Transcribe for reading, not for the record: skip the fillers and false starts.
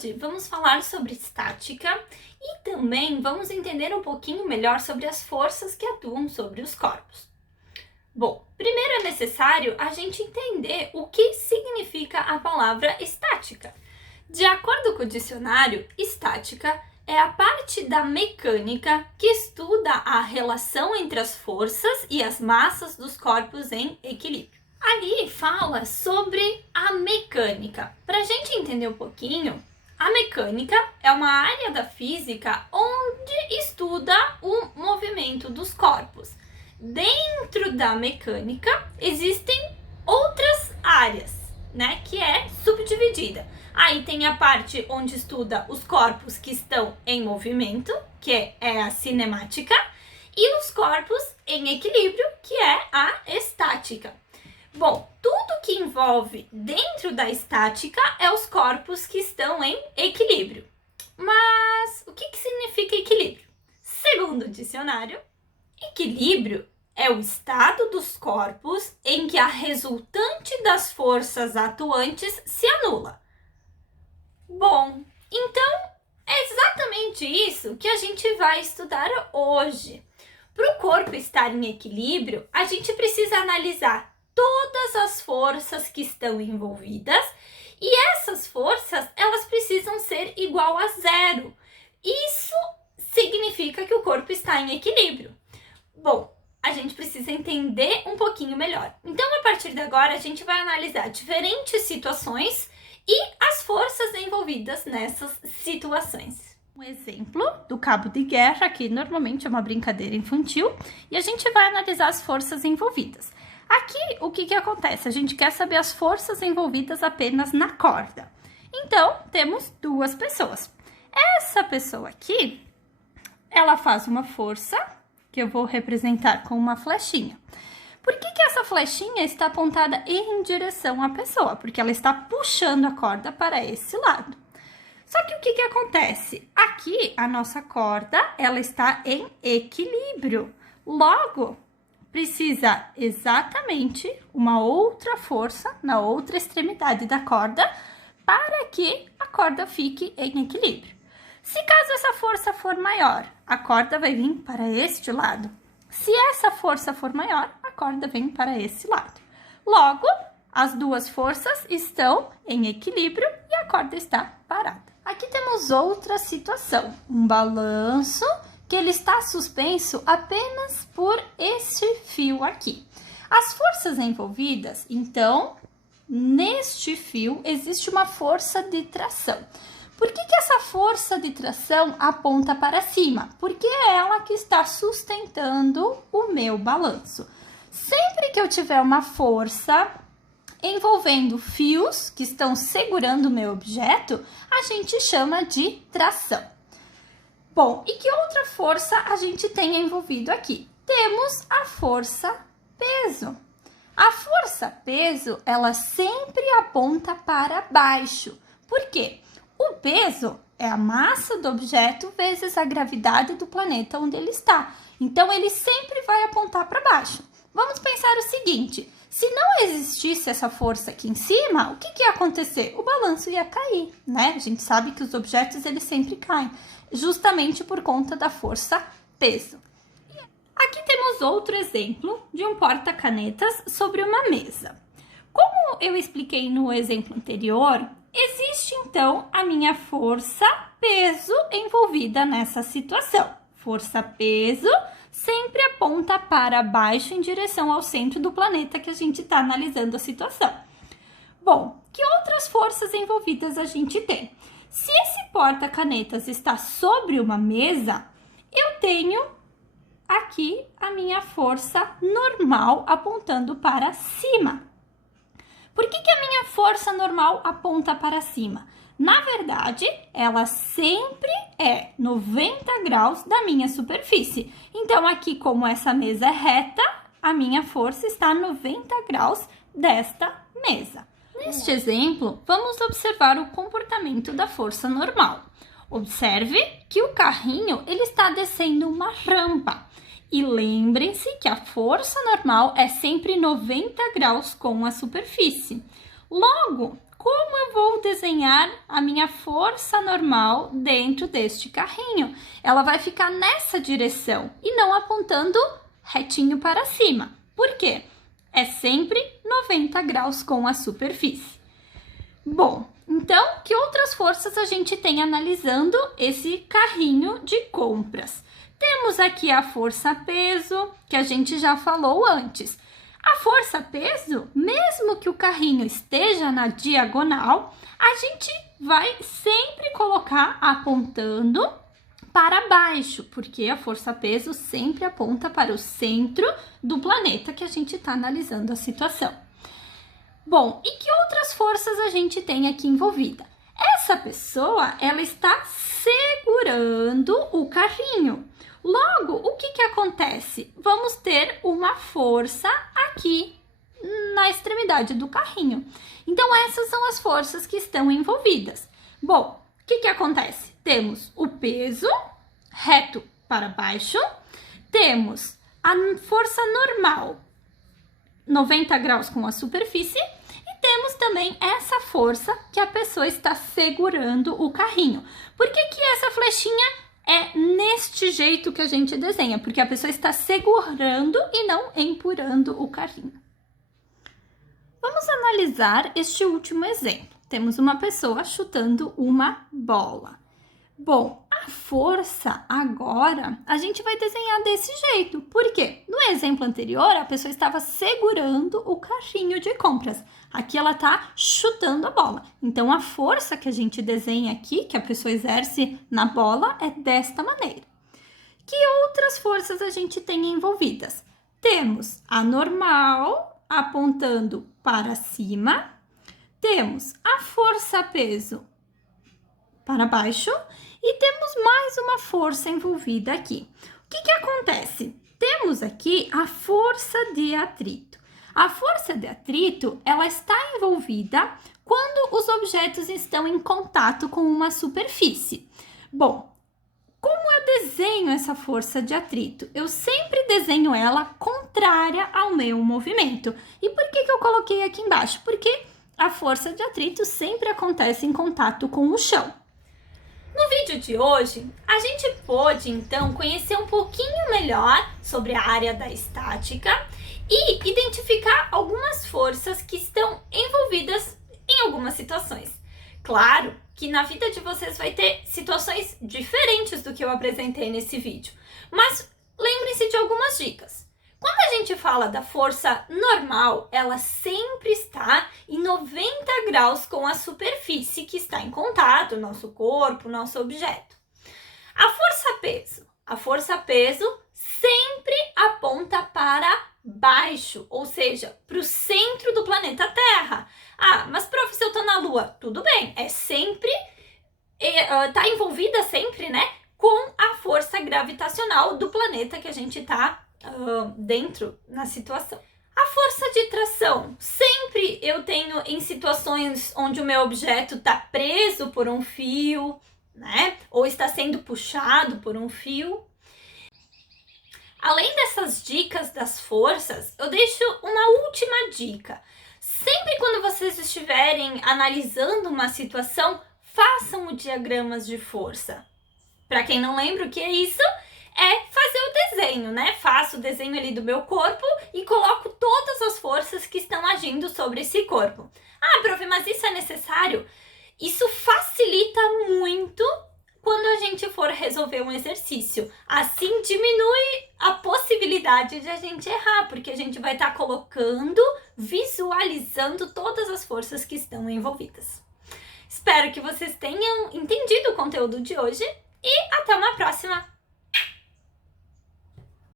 hoje vamos falar sobre estática e também vamos entender um pouquinho melhor sobre as forças que atuam sobre os corpos. Bom, primeiro é necessário a gente entender o que significa a palavra estática. De acordo com o dicionário, estática é a parte da mecânica que estuda a relação entre as forças e as massas dos corpos em equilíbrio. Ali fala sobre a mecânica. Para a gente entender um pouquinho, a mecânica é uma área da física onde estuda o movimento dos corpos. Dentro da mecânica existem outras áreas, que é subdividida. Aí tem a parte onde estuda os corpos que estão em movimento, que é a cinemática, e os corpos em equilíbrio, que é a estática. Bom, tudo que envolve dentro da estática é os corpos que estão em equilíbrio. Mas o que significa equilíbrio? Segundo o dicionário, equilíbrio é o estado dos corpos em que a resultante das forças atuantes se anula. Bom, então é exatamente isso que a gente vai estudar hoje. Para o corpo estar em equilíbrio, a gente precisa analisar todas as forças que estão envolvidas e essas forças, elas precisam ser igual a zero. Isso significa que o corpo está em equilíbrio. Bom, a gente precisa entender um pouquinho melhor. Então, a partir de agora, a gente vai analisar diferentes situações e as forças envolvidas nessas situações. Um exemplo do cabo de guerra, que normalmente é uma brincadeira infantil, e a gente vai analisar as forças envolvidas. Aqui, o que acontece? A gente quer saber as forças envolvidas apenas na corda. Então, temos duas pessoas. Essa pessoa aqui, ela faz uma força, que eu vou representar com uma flechinha. Por que essa flechinha está apontada em direção à pessoa? Porque ela está puxando a corda para esse lado. Só que o que acontece? Aqui, a nossa corda, ela está em equilíbrio. Logo, precisa exatamente uma outra força na outra extremidade da corda para que a corda fique em equilíbrio. Se caso essa força for maior, a corda vai vir para este lado. Se essa força for maior, a corda vem para esse lado. Logo, as duas forças estão em equilíbrio e a corda está parada. Aqui temos outra situação, um balanço que ele está suspenso apenas por este fio aqui. As forças envolvidas, então, neste fio existe uma força de tração. Por que essa força de tração aponta para cima? Porque é ela que está sustentando o meu balanço. Sempre que eu tiver uma força envolvendo fios que estão segurando o meu objeto, a gente chama de tração. Bom, e que outra força a gente tem envolvido aqui? Temos a força peso. A força peso, ela sempre aponta para baixo. Por quê? O peso é a massa do objeto vezes a gravidade do planeta onde ele está. Então, ele sempre vai apontar para baixo. Vamos pensar o seguinte, se não existisse essa força aqui em cima, o que ia acontecer? O balanço ia cair, A gente sabe que os objetos, eles sempre caem, justamente por conta da força peso. Aqui temos outro exemplo de um porta-canetas sobre uma mesa. Como eu expliquei no exemplo anterior, existe então a minha força peso envolvida nessa situação. Força peso sempre aponta para baixo em direção ao centro do planeta que a gente está analisando a situação. Bom, que outras forças envolvidas a gente tem? Se esse porta-canetas está sobre uma mesa, eu tenho aqui a minha força normal apontando para cima. Por que a minha força normal aponta para cima? Na verdade, ela sempre é 90 graus da minha superfície. Então, aqui, como essa mesa é reta, a minha força está a 90 graus desta mesa. Neste exemplo, vamos observar o comportamento da força normal. Observe que o carrinho ele está descendo uma rampa. E lembrem-se que a força normal é sempre 90 graus com a superfície. Logo, como eu vou desenhar a minha força normal dentro deste carrinho. Ela vai ficar nessa direção e não apontando retinho para cima. Por quê? É sempre 90 graus com a superfície. Bom, então, que outras forças a gente tem analisando esse carrinho de compras? Temos aqui a força-peso, que a gente já falou antes. A força-peso, mesmo que o carrinho esteja na diagonal, a gente vai sempre colocar apontando para baixo, porque a força-peso sempre aponta para o centro do planeta que a gente está analisando a situação. Bom, e que outras forças a gente tem aqui envolvida? Essa pessoa, ela está segurando o carrinho. Logo, o que acontece? Vamos ter uma força aqui na extremidade do carrinho. Então, essas são as forças que estão envolvidas. Bom, o que acontece? Temos o peso reto para baixo, temos a força normal, 90 graus com a superfície, e temos também essa força que a pessoa está segurando o carrinho. Por que essa flechinha é neste jeito que a gente desenha? Porque a pessoa está segurando e não empurrando o carrinho. Vamos analisar este último exemplo. Temos uma pessoa chutando uma bola. Bom, a força agora a gente vai desenhar desse jeito. Por quê? No exemplo anterior, a pessoa estava segurando o carrinho de compras. Aqui ela está chutando a bola. Então, a força que a gente desenha aqui, que a pessoa exerce na bola, é desta maneira. Que outras forças a gente tem envolvidas? Temos a normal apontando para cima. Temos a força-peso para baixo. E temos mais uma força envolvida aqui. O que acontece? Temos aqui a força de atrito. A força de atrito, ela está envolvida quando os objetos estão em contato com uma superfície. Bom, como eu desenho essa força de atrito? Eu sempre desenho ela contrária ao meu movimento. E por que eu coloquei aqui embaixo? Porque a força de atrito sempre acontece em contato com o chão. No vídeo de hoje, a gente pôde, então, conhecer um pouquinho melhor sobre a área da estática e identificar algumas forças que estão envolvidas em algumas situações. Claro que na vida de vocês vai ter situações diferentes do que eu apresentei nesse vídeo, mas lembrem-se de algumas dicas. Quando a gente fala da força normal, ela sempre está em 90 graus com a superfície que está em contato, nosso corpo, nosso objeto. A força-peso sempre aponta para baixo, ou seja, para o centro do planeta Terra. Ah, mas prof, se eu estou na Lua, tudo bem, é sempre, está envolvida sempre, né, com a força gravitacional do planeta que a gente está dentro na situação. A força de tração, sempre eu tenho em situações onde o meu objeto está preso por um fio, né? Ou está sendo puxado por um fio. Além dessas dicas das forças, eu deixo uma última dica. Sempre quando vocês estiverem analisando uma situação, façam o diagramas de força. Para quem não lembra o que é isso, é fazer o desenho, né? Faço o desenho ali do meu corpo e coloco todas as forças que estão agindo sobre esse corpo. Ah, prof, mas isso é necessário? Isso facilita muito quando a gente for resolver um exercício. Assim diminui a possibilidade de a gente errar, porque a gente vai estar colocando, visualizando todas as forças que estão envolvidas. Espero que vocês tenham entendido o conteúdo de hoje e até uma próxima!